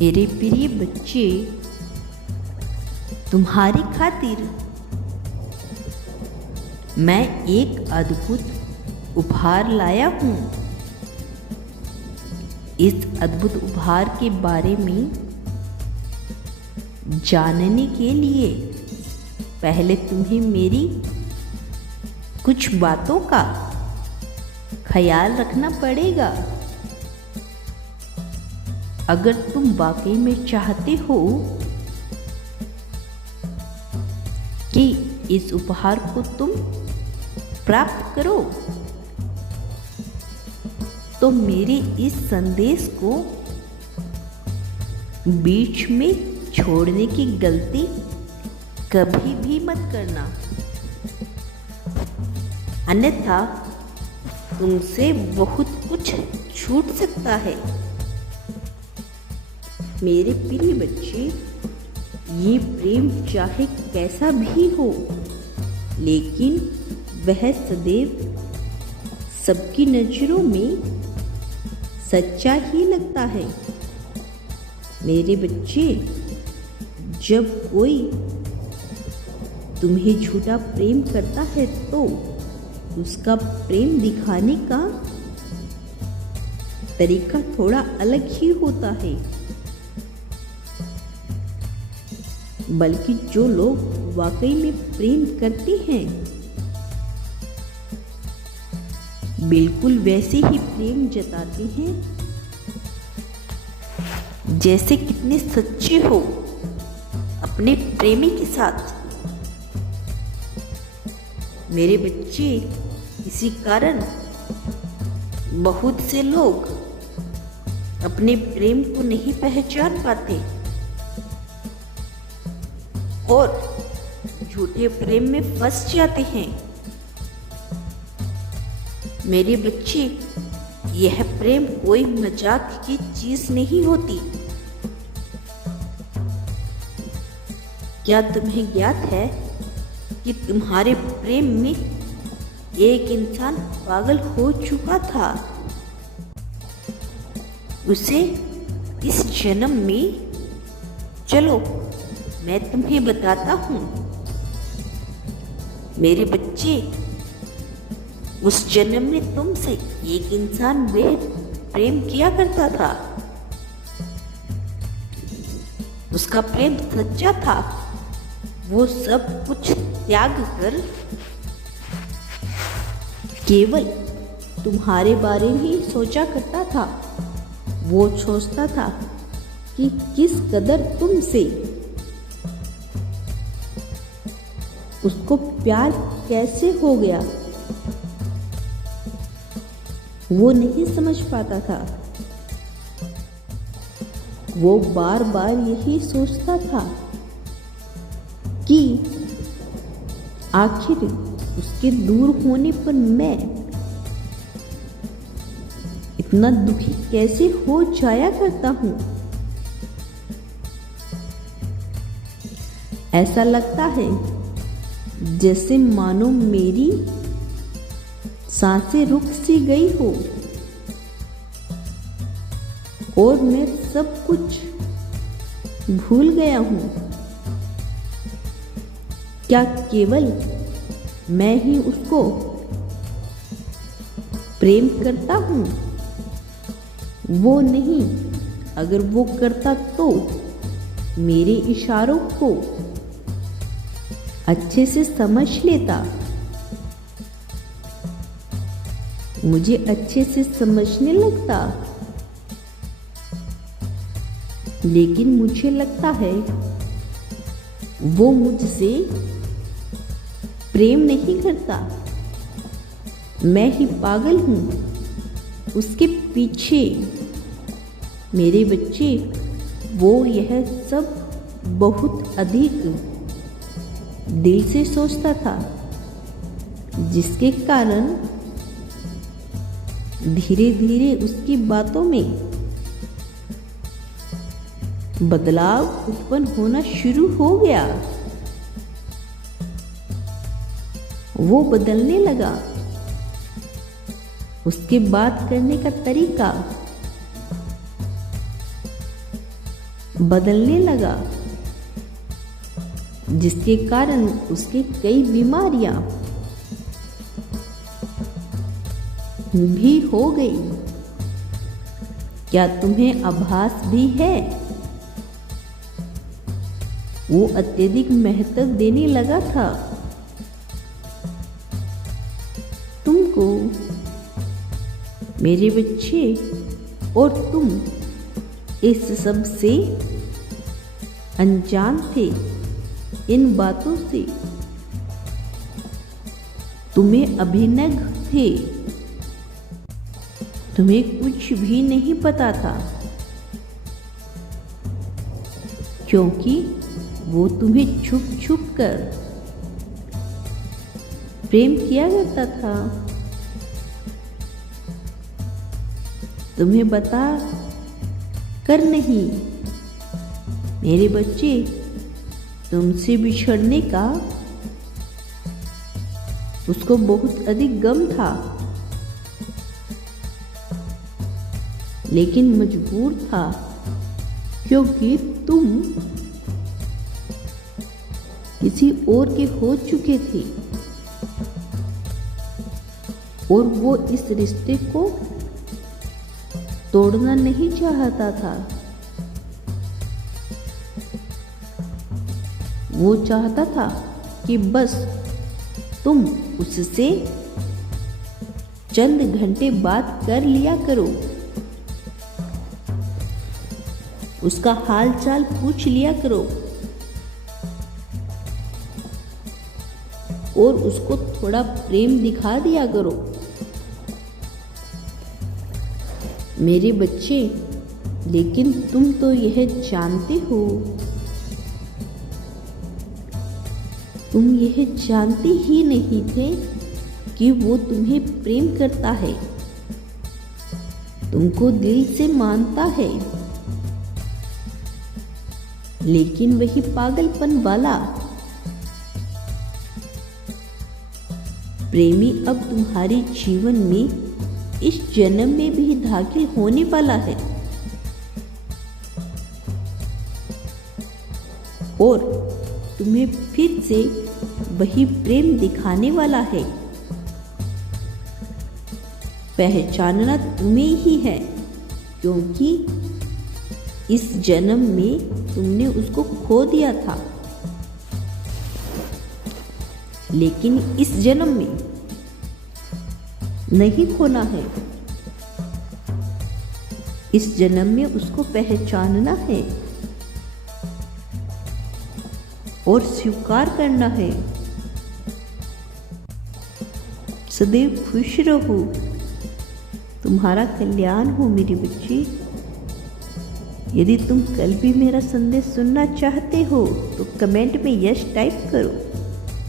मेरे प्रिय बच्चे, तुम्हारी खातिर मैं एक अद्भुत उपहार लाया हूँ। इस अद्भुत उपहार के बारे में जानने के लिए पहले तुम्हें मेरी कुछ बातों का ख्याल रखना पड़ेगा। अगर तुम वाकई में चाहते हो कि इस उपहार को तुम प्राप्त करो, तो मेरे इस संदेश को बीच में छोड़ने की गलती कभी भी मत करना, अन्यथा तुमसे बहुत कुछ छूट सकता है। मेरे प्रिय बच्चे, ये प्रेम चाहे कैसा भी हो, लेकिन वह सदैव सबकी नज़रों में सच्चा ही लगता है। मेरे बच्चे, जब कोई तुम्हें झूठा प्रेम करता है तो उसका प्रेम दिखाने का तरीका थोड़ा अलग ही होता है। बल्कि जो लोग वाकई में प्रेम करते हैं, बिल्कुल वैसे ही प्रेम जताते हैं जैसे कितने सच्चे हो अपने प्रेमी के साथ। मेरे बच्चे, इसी कारण बहुत से लोग अपने प्रेम को नहीं पहचान पाते और झूठे प्रेम में फंस जाते हैं। मेरे बच्चे, यह प्रेम कोई मजाक की चीज नहीं होती। क्या तुम्हें ज्ञात है कि तुम्हारे प्रेम में एक इंसान पागल हो चुका था? उसे इस जन्म में, चलो मैं तुम्हें बताता हूँ। मेरे बच्चे, उस जन्म में तुमसे एक इंसान बेहद प्रेम किया करता था। उसका प्रेम सच्चा था। वो सब कुछ त्याग कर केवल तुम्हारे बारे में ही सोचा करता था। वो सोचता था कि किस कदर तुमसे उसको प्यार कैसे हो गया, वो नहीं समझ पाता था। वो बार बार यही सोचता था कि आखिर उसके दूर होने पर मैं इतना दुखी कैसे हो जाया करता हूँ। ऐसा लगता है जैसे मानो मेरी सांसें रुक सी गई हो और मैं सब कुछ भूल गया हूँ। क्या केवल मैं ही उसको प्रेम करता हूँ? वो नहीं, अगर वो करता तो मेरे इशारों को अच्छे से समझ लेता, मुझे अच्छे से समझने लगता। लेकिन मुझे लगता है वो मुझसे प्रेम नहीं करता। मैं ही पागल हूँ उसके पीछे। मेरे बच्चे, वो यह सब बहुत अधिक दिल से सोचता था, जिसके कारण धीरे धीरे उसकी बातों में बदलाव उत्पन्न होना शुरू हो गया। वो बदलने लगा। उसके बात करने का तरीका, बदलने लगा, जिसके कारण उसके कई बीमारियां भी हो गई। क्या तुम्हें आभास भी है? वो अत्यधिक महत्व देने लगा था तुमको। मेरे बच्चे, और तुम इस सब से अनजान थे। इन बातों से तुम्हें अभिनव थे। तुम्हें कुछ भी नहीं पता था, क्योंकि वो तुम्हें छुप छुप कर प्रेम किया करता था। तुम्हें बता कर नहीं। मेरे बच्चे, तुमसे बिछड़ने का उसको बहुत अधिक गम था, लेकिन मजबूर था, क्योंकि तुम किसी और के हो चुके थे और वो इस रिश्ते को तोड़ना नहीं चाहता था। वो चाहता था कि बस तुम उससे चंद घंटे बात कर लिया करो, उसका हाल चाल पूछ लिया करो और उसको थोड़ा प्रेम दिखा दिया करो। मेरे बच्चे, लेकिन तुम तो यह जानते हो, तुम यह जानते ही नहीं थे कि वो तुम्हें प्रेम करता है, तुमको दिल से मानता है। लेकिन वही पागलपन वाला प्रेमी अब तुम्हारे जीवन में इस जन्म में भी दाखिल होने वाला है और तुम्हें फिर से वही प्रेम दिखाने वाला है। पहचानना तुम्हें ही है, क्योंकि इस जन्म में तुमने उसको खो दिया था, लेकिन इस जन्म में नहीं खोना है। इस जन्म में उसको पहचानना है और स्वीकार करना है। सदैव खुश रहो। तुम्हारा कल्याण हो मेरे बच्चे। यदि तुम कल भी मेरा संदेश सुनना चाहते हो तो कमेंट में यस टाइप करो।